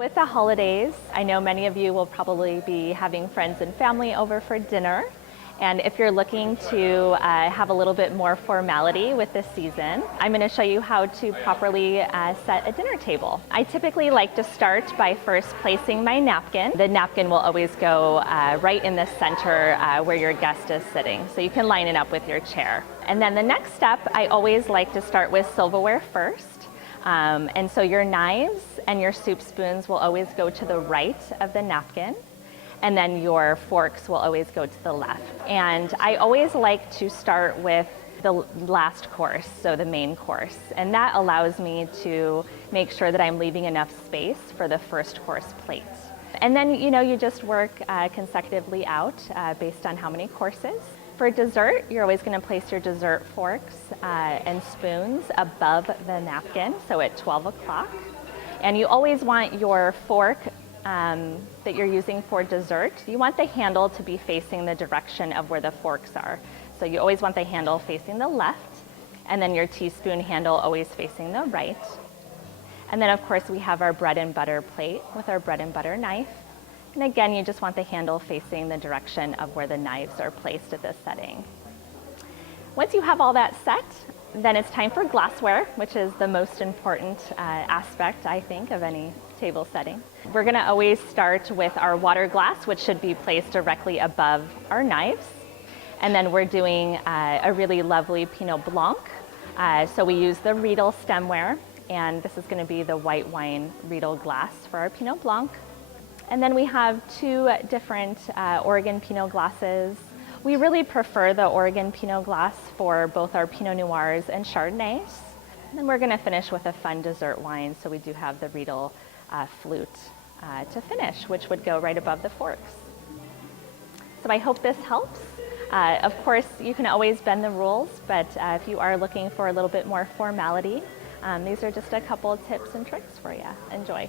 With the holidays, I know many of you will probably be having friends and family over for dinner. And if you're looking to have a little bit more formality with this season, I'm going to show you how to properly set a dinner table. I typically like to start by first placing my napkin. The napkin will always go right in the center where your guest is sitting, so you can line it up with your chair. And then the next step, I always like to start with silverware first. And so your knives and your soup spoons will always go to the right of the napkin. And then your forks will always go to the left. And I always like to start with the last course, so the main course. And that allows me to make sure that I'm leaving enough space for the first course plate. And then, you just work consecutively out based on how many courses. For dessert, you're always going to place your dessert forks and spoons above the napkin, so at 12 o'clock. And you always want your fork that you're using for dessert, you want the handle to be facing the direction of where the forks are. So you always want the handle facing the left, and then your teaspoon handle always facing the right. And then of course we have our bread and butter plate with our bread and butter knife. And again, you just want the handle facing the direction of where the knives are placed at this setting. Once you have all that set, then it's time for glassware, which is the most important aspect, I think, of any table setting. We're going to always start with our water glass, which should be placed directly above our knives. And then we're doing a really lovely Pinot Blanc. So we use the Riedel stemware, and this is going to be the white wine Riedel glass for our Pinot Blanc. And then we have two different Oregon Pinot glasses. We really prefer the Oregon Pinot glass for both our Pinot Noirs and Chardonnays. And then we're going to finish with a fun dessert wine, so we do have the Riedel flute to finish, which would go right above the forks. So I hope this helps. Of course, you can always bend the rules, but if you are looking for a little bit more formality, these are just a couple tips and tricks for you. Enjoy.